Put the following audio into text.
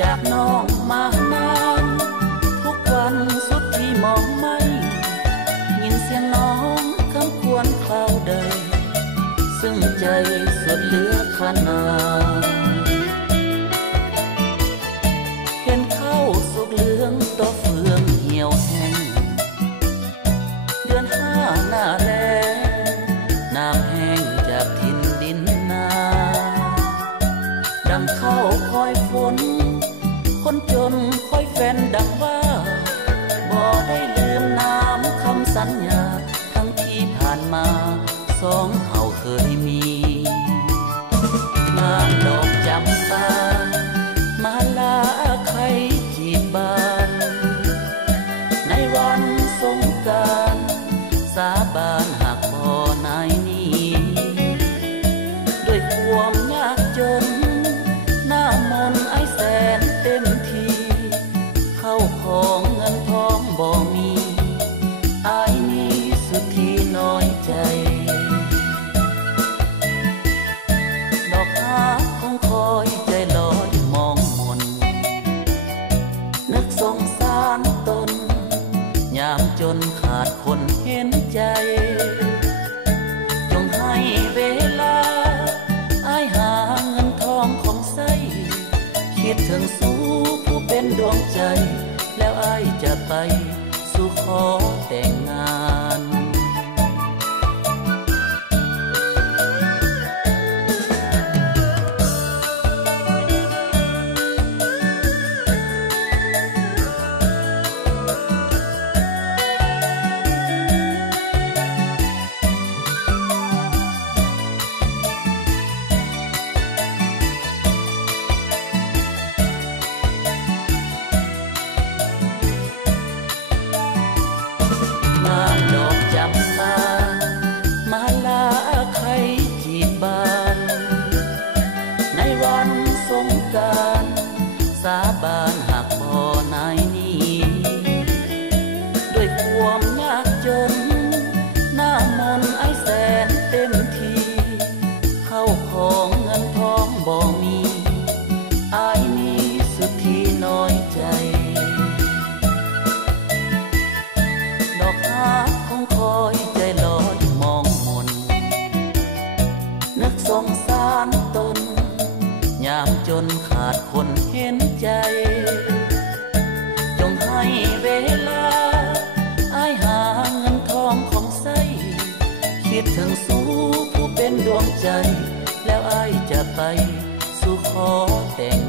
จากน้องมานานทุกวันสุดที่มองไม่ยินเสียงน้องคำควรคราวใดซึ่งใจสุดเหลือขนาเห็นเข้าสุกเหลืองต่อเฟืองเหี่ยวแห้งเดือนห้าหน้าแล้งน้ำแห้งจากถิ่นดินนาดังเข้าคอยฝนคนจนคอยแฟนดังว่าบ่ได้ลืมน้ำคำสัญญาทั้งที่ผ่านมาสองเฮาเคยมีงานดอกจำปามาลาใครจีบบานในวันสงกรานต์สาบานหากบ่นายนี้ด้วยความยากจนหน้ามนต์ไอแสนเต็มทีเข้าของเงินทองบ่มีอายนี้สุดที่น้อยใจดอกฮักคงคอยใจลอยมองมนนึกสงสารตนยามจนขาดคนเห็นใจจงให้เวลาอายหาเงินทองของใส่คิดถึงสู้ผู้เป็นดวงใจแล้วอายจะไปสู่ขอแต่งงานมาลาใครจีบบานในวันสงกรานต์สาบานหากบ่นายนี้ด้วยความยากจนหน้ามนต์ไอแสนเต็มทีเข้าของเงินทองบ่มีอายนี้สุดที่น้อยใจดอกฮักคงคอยใจลอยมองมนนึกสงสารตนยามจนขาดคนเห็นใจจงให้เวลาอายหาเงินทองของใส่คิดถึงสู้ผู้เป็นดวงใจแล้วอายจะไปสู่ขอแต่ง